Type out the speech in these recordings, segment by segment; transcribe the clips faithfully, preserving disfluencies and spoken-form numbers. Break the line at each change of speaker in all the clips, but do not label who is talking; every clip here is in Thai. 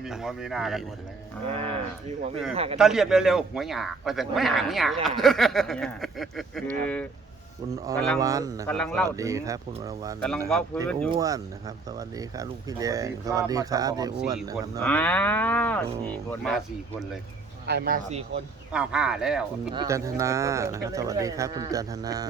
มีหัวมีหน้ากันหมดเลย
มีหัวมีหน้ากัน
ถ้าเรียกเร็วๆหัวหยาไปแต่หัวหยาหัวหยา
คือ
คุณอรวรรณนะครับ
กำลังเล่า
สวัสดี
ถึง
ครับคุณอรวรรณ
กำลังเว้าพื้นอยู่
อ้วนนะครับสวัสดีครับลูกพี่แดงสวัสดีครับพี่อ้วนนะครับเนาะ
อ้าวสี่คน
มา
นะ
สี่คนเลย
ไอมาสี่คน
อ้าวห้าแล้ว
คุณจันทนานะครับสวัสดีครับคุณจันทนาก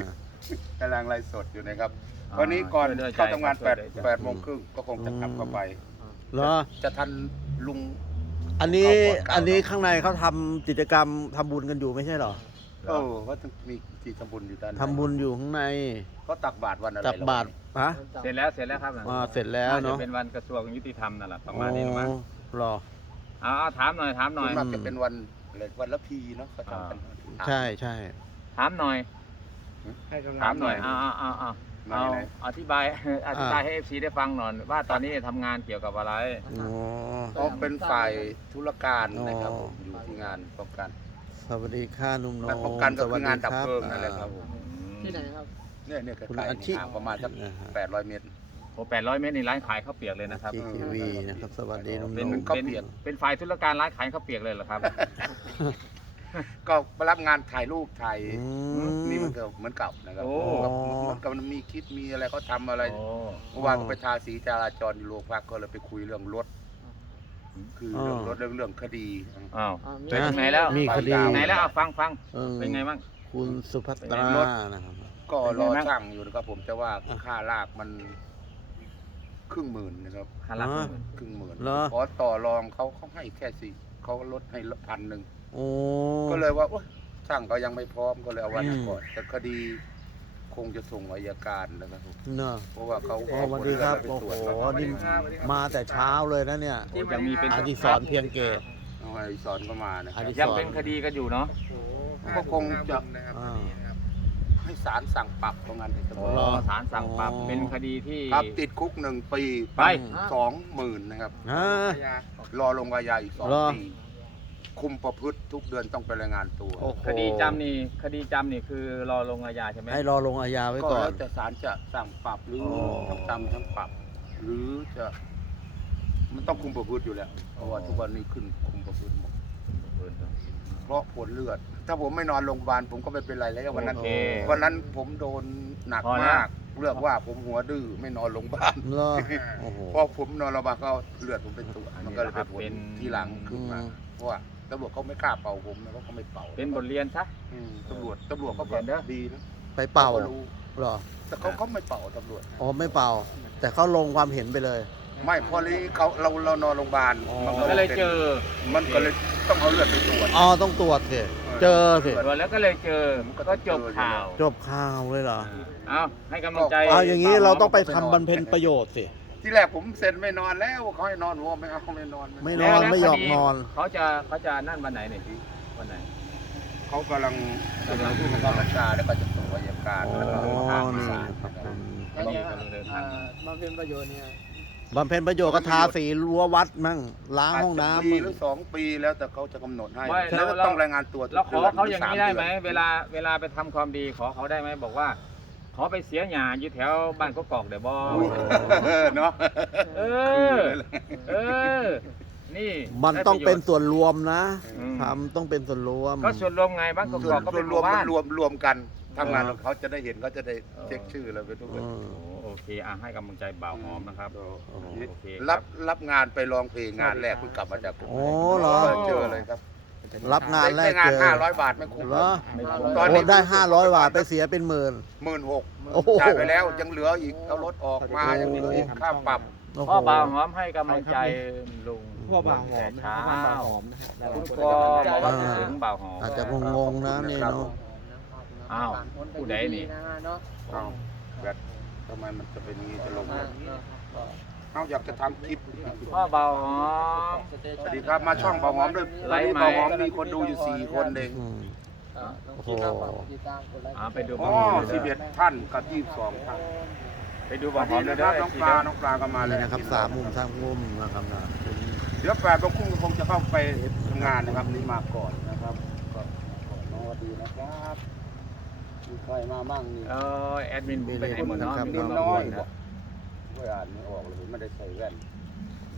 ำลังไลฟ์สดอยู่นะครับ วันนี้ก่อนเข้าทำงานแปดแปดโมงครึ่งก็คงจะกลับเข้าไป
เหรอ
จะทันลุง
อันนี้
เอาก่อนเก่า
อันนี้ข้างในเขาทำกิจกรรมทำบุญกันอยู่ไม่ใช่เหรอ
เออว่าจะมีที่ทำบุญอยู่ด้านใน
ทำบุญอยู่ข้างใน
เขาตักบาตรวันอะไร
ตักบาตรฮะ
เสร็จแล้วเสร็จแล้วครับ
อ่าเสร็จแล้วเนาะ
จเป็นวันกระทรวงยุติธรรมนั่นแหละประ
โอ้
มาณนี้มั้ง
เหรอ
เอาเอาถามหน่อยถามหน่อย
ส่วนมากจะเป็นวันอะไรวันละพีเนาะเขาทำกัน
ใช่ใช่
ถามหน่อย
ให้กำลัง
ถามหน่อยเอาเอาเอาเอา
มา
เอา
ไหน
อธิบาย อธิบายให้เอฟซีได้ฟังหน่อยว่าตอนนี้ทำงานเกี่ยวกับอะไร
โอ้
เขาเป็นฝ่ายธุรการนะครับ
อ๋อ
ผมอยู่ที่งานป้องกัน
สวัสดีค่ะหนุ่มโน
งานป้องกันก็
ส
คื
วัส
อ
ดี
งานดับ
ครับ
เพลิงนั่นแหละครับผม
ที่ไหนครับ
เนี่ยเนี่ยใก
คุณ
ล้
อา
ๆ
ชี
นี่ห่างประมาณสัก
อ่าฮะ
แปดร้อยเมตร
โอ้แปดร้อยเมตรนี่ร้านขายข้าวเปียกเลยนะครับ
ทีทีวีนะครับสวัสดีหนุ่ม
เป็น
โน
ข้าว
เป็น
เปียก
เป็นฝ่ายธุรการร้านขายข้าวเปียกเลยเหรอครับ
ก็มารับงานถ่ายรูปถ่าย
อื
นี่
ม
เหมือนเก่าเหมือนเก่านะครับ
โอ้
มันก็มันมีคลิปมีอะไรเขาทำอะไร
โอ้
เมื่อวานก็ไปทาสีจราจรอยู่โรงพักก็เลยไปคุยเรื่องรถ คือเรื่องรถเรื่องเรื่องคดี
อ้าว
อ่ามี
ไปถึงไหนแล้ว
มีคดี
ถึงไหนแล้วเอาฟังฟัง
เออ
เป็นไงบ้าง
คุณสุภัตรา
รถ
นะครับ
ก็รอ
เป็นไงบ้าง
ช่างอยู่นะครับผมจะว่า
อ่ะ
ค่าลากมันครึ่งหมื่นนะครับ
คารา
อ๋อ
ครึ่งหมื่น
เหรอ
ขอต่อรองเขาเขาให้แค่สี่เขาลดให้พันหนึ่ง
โอ้
ก็เลยว่าโอ๊ยช่างก็ยังไม่พร้อมก็เลยเอาวันนั้น
อืม
ก่อนแต่คดีคงจะส่งอัยการนะครับผม
เนอะ
เพราะว่าเขา
โอ้สวัสดีครับ
เา
โอ้
ผ
โห
ลเลืดไปตรวจ
นี่มาแต่เช้าเลยนะเนี่ย
โอ้ยังมีเป็น
อดิศรเพียงเกต
เอาไอ้สอนก็มานะค
อ
รับ
ดิศร
ยังเป็นคดีกันอยู่เนาะ
ก็คงจะ
อ่า
ให้ศาลสั่งปรับเพราะงั้นถึงจะ
โอ้
บอก
รอ
ศาลสั่งปรับ
อ๋อ
เป็นคดีที่
ครับติดคุกหนึ่งปี
ไป
สองหมื่นนะครับ
อ่า
รอลงอาญาอีกสอง
รอ
ปี คุมประพฤติทุกเดือนต้องไปรายงานตัว
โอ้โห
คดีจำนี่คดีจำนี่คือรอลงอาญาใช่ไหม
ให้รอลงอาญาไว้
ก็
ก่อ
แล้
น
วแต่ศาลจะสั่งปรับหรือ
อ๋อ
ทั้งจำทั้งปรับ หรือจะมันต้องคุมประพฤติอยู่แล้ว เพราะว่าทุกวันนี้ขึ้นคุมประพฤติหมดเพราะผลเลือด ถ้าผมไม่นอนโรงพยาบาลผมก็ไม่เป็นไรแล้ววันนั้น
โอเค
วันนั้นผมโดนหนัก
พอแล้ว
มากเลือกว่าผมหัวดื้อไม่นอนโรงพยาบาล
เหรอโอ้โห
พอผมนอนโรงพยาบาลก็เลือดผมเป็นตัวจมันก็เลยเป็นผล
เป็น
ที่หลังขึ้นมา
อืม
เพราะว่าตำรวจเขาไม่กล้าเป่าผมนะเขาก็ไม่เป่า
เป็นบทเรียนซะ
อืมตำรวจตำรวจเขา
เรียนเด้อ
ดีนะ
ไปเป่า
ขก็รู้
เหรอ
แต่เขาเขาไม่เป่าตำรวจ
อ๋อไม่เป่า แต่เขาลงความเห็นไปเลย
ไม่พอนี้เขาเราเรานอนโรงพยาบาล
อ๋อ
มัน
ก็เลยเจอ
มันก็เลยต้องเอาเลือดไปตรวจ
อ๋อต้องตรวจสิเจอสิ
ตรวจแล้วก็เลยเจอ ก็จบข่าว
จบข่าวเลยเหรอ
เอาให้กำลังใจ
เอาอย่างนี้เราต้องไปทำบำเพ็ญประโยชน์สิ
ที่แรกผมเซ็นไม่นอนแล้วเขาให้นอนหัวไม่เอาไม่นอน
ไม่นอน
แล้ว
ไม่ยอม
คดี
นอน
เขาจะเขาจะนั่นวันไหนเนี่ยพี่วันไหน
เขากำลังเสนอผู้บังคับบัญชาแล้วก็จะส่งอัยการ
อ๋อ
แล้วก็ทาง
นี่
ศาล
ครับอืม
แล้วเนี่ยอ่าบำเพ็ญประโยชน์เนี่ย
บำเพ็ญประโยชน์ก็ทาสีรั้ววัดมั่งล้างห้องน้ำ
ปี
มั่ง
หรือสองปีแล้วแต่เขาจะกำหนดให้
ไม่
แล้ว
แล้ว
ต้องรายงานตัวทุก
เราขอ
ดืน
เขาอย่างนี้ได้ไหม
สา
เวลาเวลาไปทำความดีขอเขาได้ไหมบอกว่า ขอไปเสียหยาอยู่แถวบ้านกกอกเดี๋ยวบอ
เดือนเออเนาะ
เออ เออ นี่
มันต้องเป็นส่วนรวมนะ
อืม
ทำต้องเป็นส่วนรวม
ก็ส่วนรวมไงบ้านก
ส่
ก
ว
อน กก็
ส่
เป็
วน
น
รวม
บ้า
มัน นรวมรวมกันทำงาน
เออ
เขาจะได้เห็นเขาจะได้เช็คชื่อเราไปทุกคน
อืม
โอ้โอเคอ่ะให้กำลังใจบ่าวหอมนะครับ
โอ้
โอเค
รับรับงานไปร้องเพลงงานแรกเพิ่งกลับมาจากกรุง
โอ้
เทพ
เหรอ
เจอเลยครับ
รับงานแร
ได้
ก
งาน
เจอ
ห้าร้อยบาทไม่คุ้ม
เหรอ
ไม่คุ้ม
ตอน
โอ้
นี้
ได้ห้าร้อยบาทไปเสียเป็นหมื่น
หมื่นหก
โอ้โห
จ่ายไปแล้วยังเหลืออีกเอารถออกมายังเหลืออีกค่าปรับ
โอ้โห
พ่อบ่าวหอมให้กำลังใจลุง
พ่อบ่าวหอม
แต่
นะ
เช้า
บ้านบ่าวหอมนะครับ
คุณก็บอกว่าคิดถึงบ่าวหอม
อาจจะงงๆนะนี่เนาะ
อ้าวผู้ใดนี่
เนาะ
เอาแบบทำไมมันจะเป็นอย่างนี้จะลงเอาอยากจะทำคลิป
พ่อบ่าวหอม
สวัสดีครับมาช่องเบาหอมด้วย
ไล
ตอน
ฟ์
นี้
ไหม
เบาหอมมีคนดูอยู่สี่คนเอง
อืม
โอ้โหติดตามกดไลค์
อ่าไปดู
อ๋
บ่า
อ
วหอม
สิบเอ็ดท่านกับยี่สิบสองท่าน
ไปดู
ส
บ่า
วั
ว
ส
หอ
ดี
มเด้
นะ
อ
ครับน้องปลาน้องปลาก็มาเล
นี่
ย
นะครับสามมุมสามมุมนะครับนะเป็น
เดี๋ยวแปดโมงครึ่งก็คงจะเข้าไปทำงานนะครับนี่มาก่อนนะครับก็ก่อนน้องสวัสดีนะครับมีใครมาบ้างนี่
เออแอดมินไปไหนหมดเนาะมี
นิ
ค
ด
นมา
น้อ
บ่
ย
น
บอก
นะ
ไม่อ่านไม่ออกเลยผมไม่ได้ใส่แว่น
น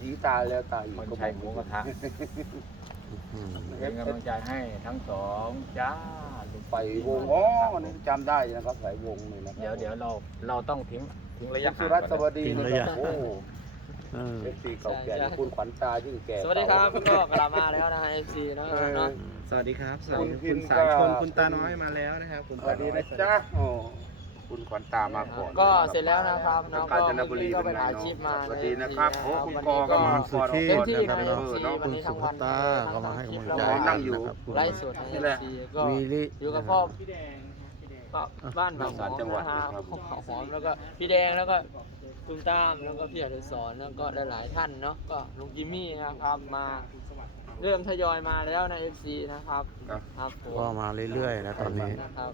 ผีตายแล้วตายอีก
คน
ก็
ใช้หมูกระทะ
อืม
เป็นกำลังใจให้ทั้งสองจ้า
ไปวงอ๋ออันนี้จำได้นะครับสายวงเลยนะ
เดี๋ยวเดี๋ยวเราเราต้องทิ้งทิ้งระยะ
สุ
ห่าง
รัตน์ส
ก่อน
วัสดีนะครับโอ้
เออ
เอฟซีเก่าแก่คุณขวัญตายิ่งแก่
สวัสดีครับก็กลับมาแล้วนะฮะเอฟซีเนาะเนาะ
สวัสดีครับสวัส
คุณ
ดี
พิ
คุ
ม
ณ
พ์
สายชน
ก็
คุณตาน้อยมาแล้วนะครับคุณ
สวัสดีนะจ๊ะโอ้คุณขวัญตามาก่อน
ก็เสร็จแล้วนะครับเนาะ
กาญจนบุรี
ก็
เป็
ไป
นไง
ถ่าย
เนาะ
คลิปมา
สวัสดีนะครับโอ้คุณกอก็มา
สุ
ก่อน
เทพ
เต็มที่
นะครับ
นะ
เนาะ
เนาะ
คุณสุภตาก็มาให้กำลังใจ
นั่งอยู่
นะครับคุณ
ไลฟ์สดในเอฟซีก็
วีริ
อยู่กับพ่อก็บ้านบางหอมนะฮะพ่อเขาหอมแล้วก็พี่แดงแล้วก็ตุ้มตามแล้วก็พี่อดิศรแล้วก็หลายๆท่านเนาะก็ลุงจิมมี่นะครับมาเริ่มทยอยมาแล้วในเอฟซีนะครับครับผม
ก็มาเรื่อยๆนะตอนนี้
นะครับ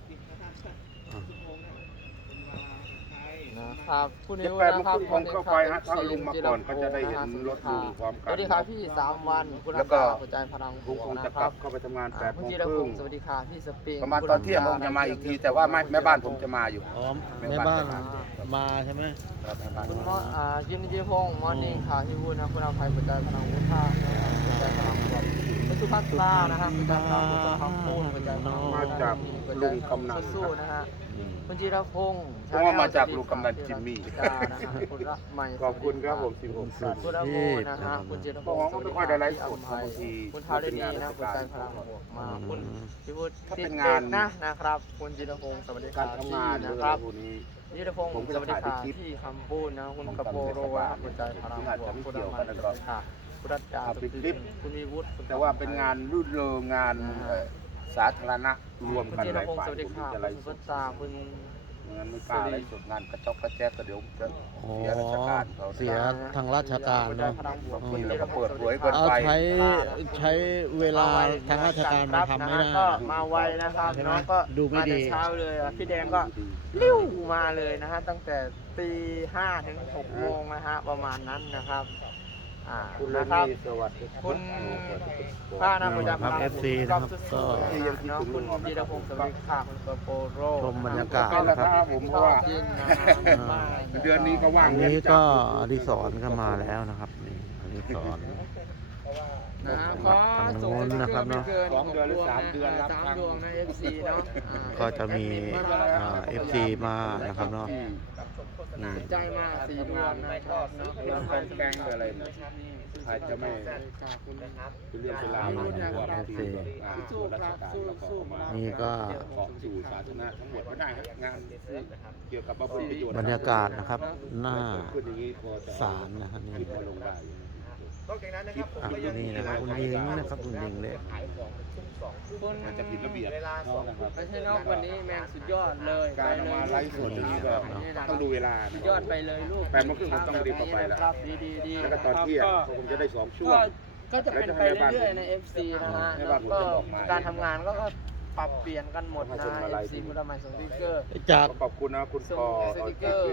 นะครับผู้นี้
เจ็ดแปด
นะครับ
โมงครึ่งผมเข้าไปฮะถ้าลุงมาก่อนก็จะได้เห็นรถลุงพร้อมกัน
สวัสดีครับพี่สามวันคุณ
แล้วก็
หัวใจพลังบ
ลุง
ว
ค
ก
ง
นะ
จะ
ค
กลั
รั
บบ เข้าไปทำงานแปด
คุ
โม
ณ
ง
จิ
ค
รพ
รึ่
ง
ง
ศ์สวัสดีค่ะพี่สปริง
ประมาณตอนเที่ยงผมจะมาอีกที แต่ว่าแม่แม่บ้านผมจะมาอยู่
อ๋อแม่บ้านมาใช่ไหม
ครับแม่บ้าน
คุณมออ่าจิมจิรพงศ์มอร์นิ่งค่ะพี่วุฒินะคุณอภัยหัวใจพลังวุฒิค่ะหัวใจพลังบวกคุณสุภัสรานะครับหัวใจพลังหัวใจพลังพูนหัวใจพลัง
มาจากลุงกำนัน
สู้ๆนะฮะ
อืม
คุณจิรพงศ์
เพราะว่ามาจากลุงกำนันจิมมี่
คุณละใหม่
ขอบคุณครับผมสิบหก
สุ
คุณละโมนะฮะคุณจิรพ
เพราะ
ง
ว่า
ศ์
ก็ไม่ค่อยได้ไลฟ์สดบางที
คุณทารินีนะคุณใจพลังบวกมาคุณพิวุฒิ
ถ้า
ติ
เป็
ด
น
เด็
งาน
กนะนะครับ คุณจิรพงศ์สวัสดีค
กา
รั
ร
บ
ทำงาน
พี่
หรือ
นะ
อะ
ค
ไร
รับ
พวกนี้
จิรพงศ์สวัสดีค่ะพี่คำพูดนะคุณกระโปโรนะคุณใจพลังบวกคุณละมันค่ะคุณรัตดาสุขคุณวิวุฒิ
แต่ว่าเป็นงานรื่นเริงงานเอ่อสาธารณะรวม
คุณ
กัน
จิ
ห
ร
ลาย
พงศ์
ฝ่าย
สวัสดี
ผม
ค่ะ
จะ
คุ
ไล
ณ
ฟ์
สุ
ส
ภั
ด
สตาคุณ
งั้นไม่กล้าไลฟ์สดงานกระจอกกระแจกก็เดี๋ยวจะ
อ๋อ
เสียราชการเขา
เสียทางราชการเนาะ
นี่เราก็เปิดเผยเกิน
เอา
ไป
ใช้ใช้เวลาทางราชการมาทำไม่ได้
ก็มาไวนะครับเนาะก็
ดูไม่ดี
าแต่เช้าเลยอ่ะพี่แดงก็ลิ้วมาเลยนะฮะตั้งแต่ตีห้าถึงหกโมงนะฮะประมาณนั้นนะครับอ่า
คุณเล
นะครับ
นี่สวัสดีรับ
คุณป้านะประจำ
ครับ เอฟ ซี นะครับก็
เนาะคุณจิรพงศ์สวัสดีค่ะคุณโกโปโร
ชมบรรยากาศ
ก็แล้วครับผมเพราะว่า
กินนะ
อ่า
เดือนนี้ก็ว่าง
อัน
เงิน
นี้
จั
ก็
บ
อดิศรก็มาแล้วนะครับนี่อดิศร
นะขอส่งสติ๊กเกอร์ไม่เกิน
สองเดือนหรือสามเดือนรับ
สาม
ทาง
ดวงนะ เอฟ ซี เนาะอ่า
ก็จะมีเอฟซีมานะครับเนาะนี่
ใจมากสี่ดวงนะครับเนาะ
เรื่องการแกล้งอะไรอาจจะไม่เป็นเรื่องเวลาวเพราะว่าบางทีงานส่วนราชการเราก็เอามา
นี่ก็
เกาะสู่สาธารณะทั้งหมดไม่ได้ครับงานเกี่ยวกับบำเพ็ญประโยชน์
บรรยากาศนะครับ หน้า
ขึ้นอย่างนี้พอจะ
ศาลนะครับนี่
คลิปมาลงได้อยู่
อ่ะนี่นะครับคุณยิงนะครับคุณยิงเลย
คุณ
อาจจะผิดระเบียบเขานะครับ
ไม่ใช่นอกวันนี้แมงสุดยอดเลย
การเอามาไลฟ์สดอย่างนี้ก็ต้องดูเวลา
สุ
นะ
ดยอดไปเลยลูก
แปดโมงครึ่งผมต้องรีบออกไปแล้ว
ครับดีดีดี
แล้วก็ตอนเที่ยงคงจะได้สองช่ว
ก็
ง
ก็จะเป็นไปเรื่อยๆใน เอฟ ซี นะฮะ
ให้
แล้ว
บ้านผม
ก็
จะบอกมา
การทำงานก็ปรับเปลี่ยนกันหมดนะ
ให้ส่งมา
เอ
ไล
ฟ
ฟ์
ซีคุณทำไมส่งสติ๊กเกอร์
จาก
ขอบคุณนะคุณปอ
ส่งสติ๊กเกอร์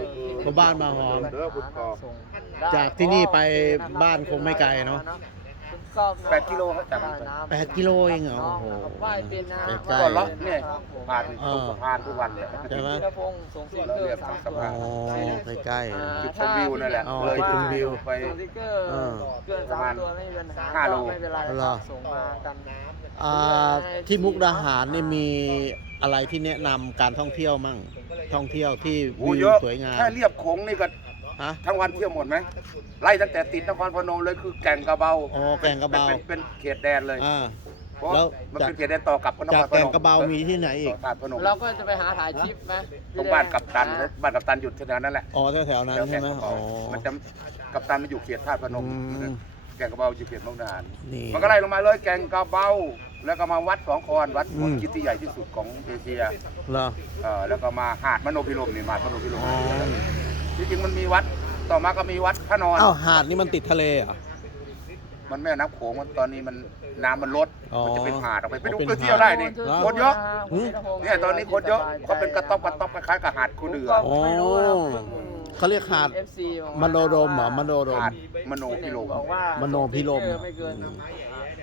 พ่อบ้านมาหอม
เด้อคุณปอ
ส่งได้
จากที่นี่ไปบ้านคงไม่ไกลเนอะ
คุณกอบเนอะ
แปดกิโลครับจาก
ได้น้ำ
แปดกิโลเองเหรอโอ้โห
ไหว้เป็นนะ
ใกล้ๆ
ก็เลาะเนี่ยผ่าน
เออ
ตรงสะพานทุกวันเลย
ใช่ไหม
ธีรพงศ์ส่งสติ๊กเกอร์สามตัว
อ๋อใกล้ๆ
อ่า
นะ
จุดชมวิวนั่นแหละ
อ๋อ
เลย
จุดชมวิว
ไป
ส่งสติ๊กเกอร์
เออ
เกินสามตัวไม่มีปัญหา
ห้าโล
ก็ไม่เป็นไร
เหรอ
ส่งมากัน
อ่าที่มุกดาหารนี่มีอะไรที่แนะนำการท่องเที่ยวมั่งท่องเที่ยวที่
โอ้
วิ
เยว อะ
สวยงาม
แค่เรียบโขงนี่ก็
ฮะ
ทั้งวันเที่ยวหมดไหมไล่ตั้งแต่ติดนครพนมเลยคือแก่งกระเบา
อ๋อแก่งกระเบา
เป็นเป็นเขตแดนเลย
อ่า
เพราะ
แล้ว
มันเป็นเขตแดนต่อกับนครพนม
จากแก่งกระเบามีที่ไหนอีก
ต่อตาดพนม
เราก็จะไปหาถ่ายคลิปไหม
ตรงบ้านกัปตัน
นะ
บ้านกัปตันอยู่แถวๆนั้นแหละ
อ๋อแถวๆนั้น
แถว
ใช่
แก่ง
ไหม
กระเบา
อ๋อ
มันจะกัปตันมันอยู่เขตท่าตุพนม
อืม
แก่งกระเบาอยู่เขตมุกดาหาร
นี่
มันก็ไล่ลงมาเลยแก่งกระเบาแล้วก็มาวัดสองคอนวัด
อืม
คิดที่ใหญ่ที่สุดของเอเชีย
เหรอ
เอ่อแล้วก็มาหาดมโนพิรมนี่มาดมโนพิรม
อ๋อ
ที่จริงมันมีวัดต่อมาก็มีวัดพระนอน
อ้าวหาดนี่มันติดทะเลเหรอ
มันแม่น้ำโขงมันตอนนี้มันน้ำมันลด
อ๋อ
มันจะเป็นหาดออกไปไปดู
เป็น
ไปเที่ยวได้นี่
หาด
คนเยอะ
หืม
เนี่ยตอนนี้คนเยอะเขาเป็นกระต๊อบกระต๊อบคล้ายๆกับหาดคูเดือ
อ๋อเขาเรียกหาด
เอฟซี
มโนโดมเหรอมโนโดม
หาดมโนพิรม
บอกว่าม
โนพิรม
ไม่เกิน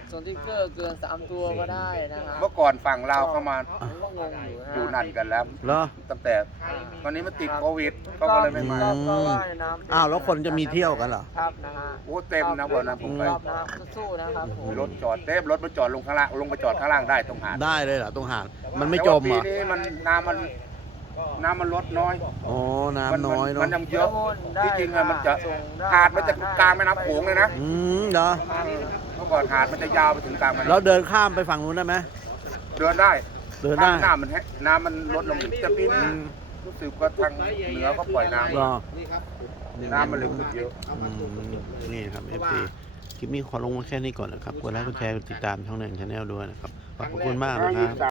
ส่วนที่เกอร์เกินสามตัวก็ได้นะครับ
เมื่อก่อนฝั่งเราวเข้ามา
ผมก็งงอยู่นะ
อยู่นั่นกันแล้ว
เหรอ
ตั้งแต่ตอนนี้มันติดโควิดเขาก็เลยไม่มา
ก็ก็ว่ายน้ำ
อ้าวแล้วคนจะมีเที่ยวกันเหรอ
ครับนะฮะ
โอ้เต็มนะวันนั้นผมไป
รอบนะสู้ๆนะครับผม
รถจอดเต็มรถมาจอดลงข้างล่างลงไปจอดข้างล่างได้ตรงหาด
ได้เลยเหรอตรงหาดมันไม่จมเหร
แต่
อ
ว่าปีนี้มันน้ำมันน้ำมันลดน้อย
โอ้น้ำน้อย
มัน
เนาะ
ยังเยอะที่จริงอะมันจะหาดมันจะกลางแม่น้ำโขงเลยนะ
อืมเหรอ
เมื่อก่อนหาดมันจะยาวไปถึงกลางแม่
แล้ว
น้ำ
เดินข้ามไปฝั่งนู้นได้ไหม
เดินได้
เดินได้
น้ำมันแห้งน้ำมันลดลงอยู่แต่ปีนี้รู้สึกว่าทางเหนือก็ปล่อยน้ำ
เหรอ
น้ำมันเลยขึ้นเยอะ
อืมนี่ครับ เอฟ ซี คลิปนี้ขอลงมาแค่นี้ก่อนนะครับ กดไลค์ กดแชร์ กดติดตามช่องหนึ่งชาแนลด้วยนะครับ ขอบคุณมากนะครับ